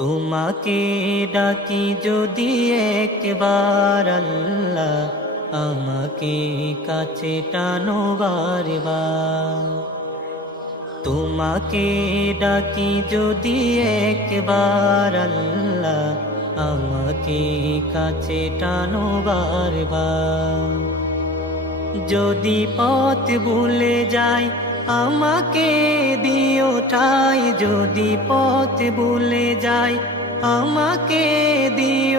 তোমাকে ডাকি যদি একবার আল্লাহ, আমাকে কাছে টানো বারবার। তোমাকে ডাকি যদি একবার আল্লাহ, আমাকে কাছে টানো বারবার। যদি পথ ভুলে যাই আমাকে দিও ঠাই, যদি পথ ভুলে যাই আমাকে দিও